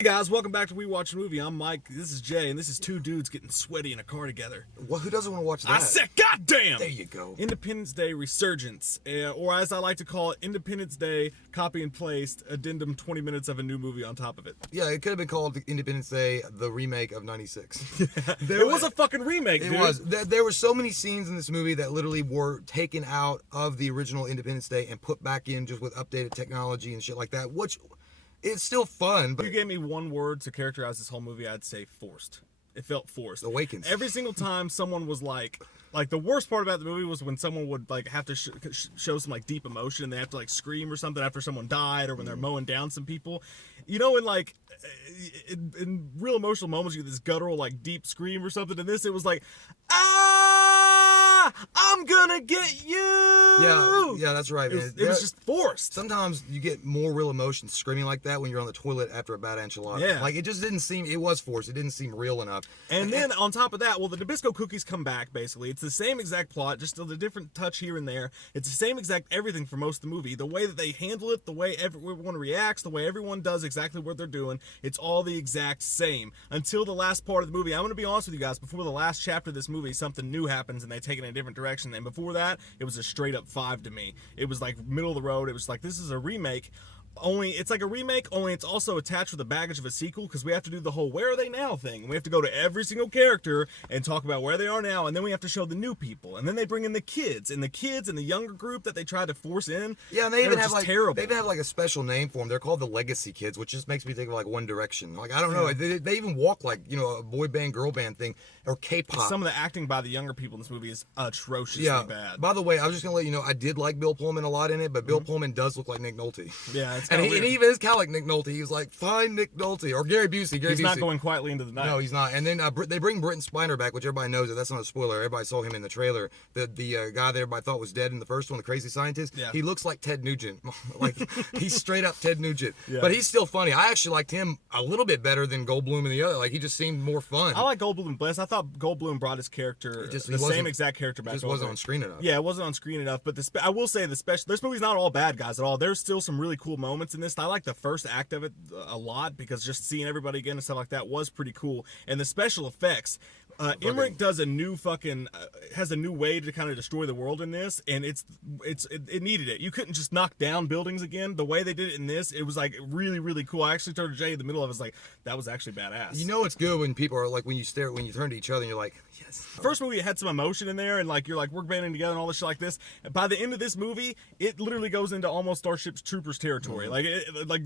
Hey guys, welcome back to We Watch a Movie. I'm Mike, this is Jay, and this is two dudes getting sweaty in a car together. Well, who doesn't want to watch that? I said, goddamn! There you go. Independence Day Resurgence, or as I like to call it, Independence Day copy and paste, addendum 20 minutes of a new movie on top of it. Yeah, it could have been called Independence Day, the remake of '96. It was a fucking remake, dude. It was. There were so many scenes in this movie that literally were taken out of the original Independence Day and put back in just with updated technology and shit like that, which it's still fun. But If you gave me one word to characterize this whole movie, I'd say forced. It felt forced. Awakens. Every single time someone was like the worst part about the movie was when someone would like have to show some like deep emotion and they have to like scream or something after someone died or when they're mowing down some people. You know, in real emotional moments, you get this guttural like deep scream or something. In this, it was like, I'm gonna get you. Yeah, that's right. It was just forced. Sometimes you get more real emotion screaming like that when you're on the toilet after a bad enchilada. Yeah. Like, it just didn't seem, it was forced. It didn't seem real enough. And then on top of that, well, the Nabisco cookies come back, basically. It's the same exact plot, just a different touch here and there. It's the same exact everything for most of the movie. The way that they handle it, the way everyone reacts, the way everyone does exactly what they're doing, it's all the exact same. Until the last part of the movie. I'm going to be honest with you guys, before the last chapter of this movie, something new happens and they take it in a different direction. And before that, it was a straight up 5 to me. It was like middle of the road. It was like, this is a remake. Only it's like a remake, only it's also attached with the baggage of a sequel, because we have to do the whole where are they now thing. We have to go to every single character and talk about where they are now, and then we have to show the new people, and then they bring in the kids and the younger group that they tried to force in. Yeah, and they even have terrible. They even have like a special name for them. They're called the Legacy Kids, which just makes me think of like One Direction. Like, I don't know, they even walk like, you know, a boy band, girl band thing, or K-pop. Some of the acting by the younger people in this movie is atrociously bad. By the way, I was just gonna let you know, I did like Bill Pullman a lot in it, but Bill Pullman does look like Nick Nolte. Yeah, it's and weird. he even is kind of like Nick Nolte. He was like, fine, Nick Nolte, or Gary Busey. He's not going quietly into the night. No, he's not. And then they bring Britton Spiner back, which everybody knows. That's not a spoiler. Everybody saw him in the trailer. The guy that everybody thought was dead in the first one, the crazy scientist. Yeah. He looks like Ted Nugent. Like, he's straight up Ted Nugent. Yeah. But he's still funny. I actually liked him a little bit better than Goldblum and the other. Like, he just seemed more fun. I like Goldblum best. I thought Goldblum brought his character, the same exact character back. It just wasn't on screen enough. Yeah, it wasn't on screen enough. But I will say this movie's not all bad guys at all. There's still some really cool moments in this. I like the first act of it a lot, because just seeing everybody again and stuff like that was pretty cool. And the special effects, Emmerich does a new has a new way to kind of destroy the world in this, and it needed it. You couldn't just knock down buildings again. The way they did it in this, it was like really, really cool. I actually turned to Jay in the middle of it, was like, that was actually badass. You know, it's good when people are like, when you turn to each other and you're like, yes. First movie, it had some emotion in there, and like you're like, we're banding together and all this shit like this. By the end of this movie, it literally goes into almost Starship Troopers territory. Like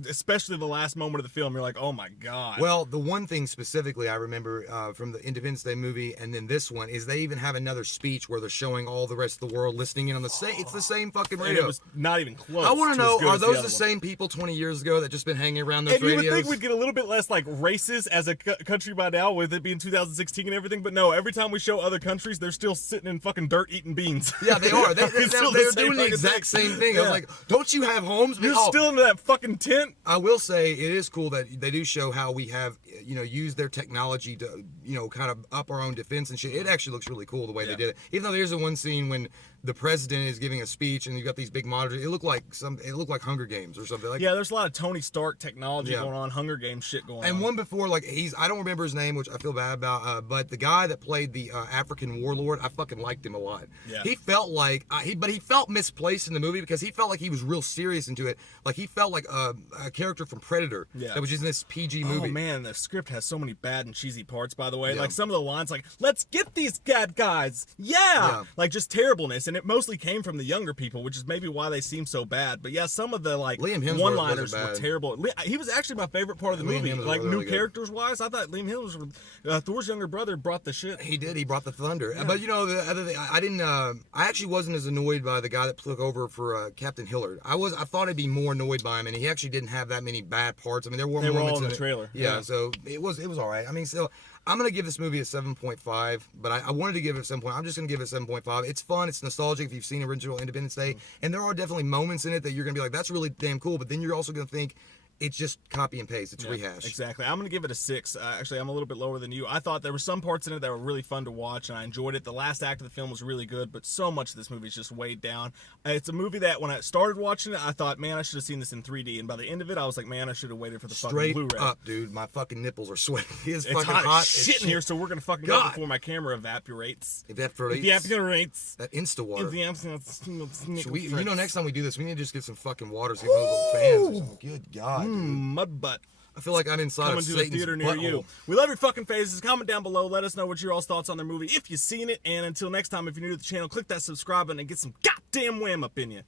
especially the last moment of the film, you're like, oh my god. Well, the one thing specifically I remember from the Independence Day movie and then this one is they even have another speech where they're showing all the rest of the world listening in on the same. It's the same fucking radio. And it was not even close. I want to know, are those the one. same people 20 years ago that just been hanging around those and you radios? would think we'd get a little bit less like racist as a country by now, with it being 2016 and everything, but no, every time we show other countries, they're still sitting in fucking dirt eating beans. Yeah, they are. They're doing the exact same thing. Yeah. I was like, don't you have homes? You're still into that fucking tent. I will say it is cool that they do show how we have, you know, used their technology to, you know, kind of up our own defense and shit. It actually looks really cool the way they did it. Even though there's the one scene when the president is giving a speech and you got these big monitors, it looked like Hunger Games or something. Like, yeah, there's a lot of Tony Stark technology going on, Hunger Games shit going on. And one before, like, I don't remember his name, which I feel bad about, but the guy that played the African warlord, I fucking liked him a lot. Yeah. He felt like, but he felt misplaced in the movie because he felt like he was real serious into it. Like, he felt like a character from Predator that was just in this PG movie. Oh man, the script has so many bad and cheesy parts, by the way. Like some of the lines like, let's get these bad guys. Yeah. Like just terribleness. And it mostly came from the younger people, which is maybe why they seem so bad. But yeah, some of the like one-liners were terrible. He was actually my favorite part of the movie. Like really new characters wise, I thought Liam Hemsworth, Thor's younger brother, brought the shit. He did. He brought the thunder. Yeah. But you know, the other thing, I actually wasn't as annoyed by the guy that took over for Captain Hillard. I thought I'd be more annoyed by him, and he actually didn't have that many bad parts. I mean, there were moments all in the trailer. Yeah, so it was all right. I mean, so I'm gonna give this movie a 7.5, but I wanted to give it a 7. I'm just gonna give it a 7.5. It's fun. It's nostalgic if you've seen original Independence Day, and there are definitely moments in it that you're gonna be like, that's really damn cool. But then you're also gonna think, it's just copy and paste. It's rehash. Exactly. I'm going to give it a 6. Actually, I'm a little bit lower than you. I thought there were some parts in it that were really fun to watch, and I enjoyed it. The last act of the film was really good, but so much of this movie is just weighed down. It's a movie that when I started watching it, I thought, man, I should have seen this in 3D. And by the end of it, I was like, man, I should have waited for the fucking Blu-ray. Straight up, dude. My fucking nipples are sweating. It's It's fucking hot as shit as in here, so we're going to fucking go before my camera evaporates. Evaporates. That Insta water. You know, next time we do this, we need to just get some fucking water so we can have little fans or something. Good God, dude. Mud butt. I feel like I'm inside Coming of to Satan's the theater near butthole. you. We love your fucking faces. Comment down below. Let us know what your all's thoughts on the movie if you've seen it. And until next time, if you're new to the channel, click that subscribe button and get some goddamn wham up in you.